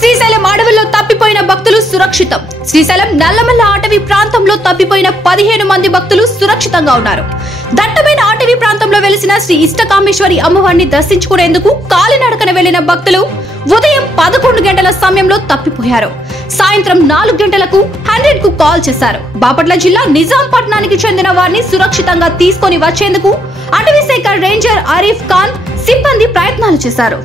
శ్రీశైలం అడవుల్లో తప్పిపోయిన భక్తులు సురక్షితం. శ్రీశైలం నల్లమల్ల అటవీ ప్రాంతంలో తప్పిపోయిన 15 మంది భక్తులు సురక్షితంగా ఉన్నారు. దట్టమైన అటవీ ప్రాంతంలో వెలిసిన శ్రీ ఇష్టకామేశ్వరి అమ్మవారిని దర్శించుకునేందుకు కాలినడకన వెళ్లిన భక్తులు ఉదయం 11 గంటల సమయంలో తప్పిపోయారు. సాయంత్రం 4 గంటలకు 100 కు కాల్ చేశారు. బాపట్ల జిల్లా నిజాంపట్నానికి చెందిన వారిని సురక్షితంగా తీసుకొని వచ్చేందుకు అటవీ శాఖ రేంజర్ ఆరిఫ్ ఖాన్ సిబ్బంది ప్రయత్నాలు చేశారు.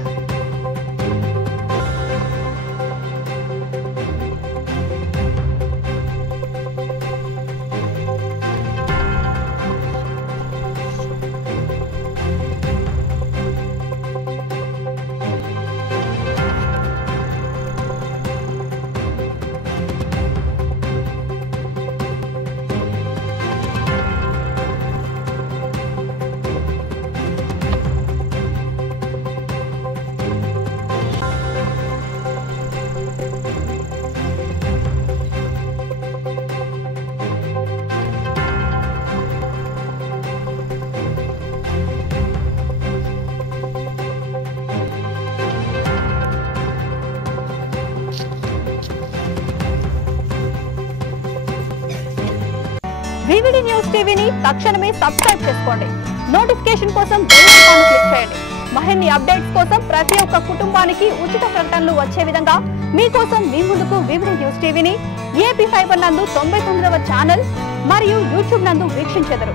వివిడి న్యూస్ టీవీని తక్షణమే సబ్స్క్రైబ్ చేసుకోండి. నోటిఫికేషన్ కోసం బెల్ ఐకాన్ క్లిక్ చేయండి. మరిన్ని అప్డేట్స్ కోసం ప్రతి ఒక్క కుటుంబానికి ఉచిత ప్రకటనలు వచ్చే విధంగా మీకోసం మీ ముందుకు వివిడి న్యూస్ టీవీని ఏపీ ఫైబర్ నందు 99వ ఛానల్ మరియు యూట్యూబ్ నందు వీక్షించెదరు.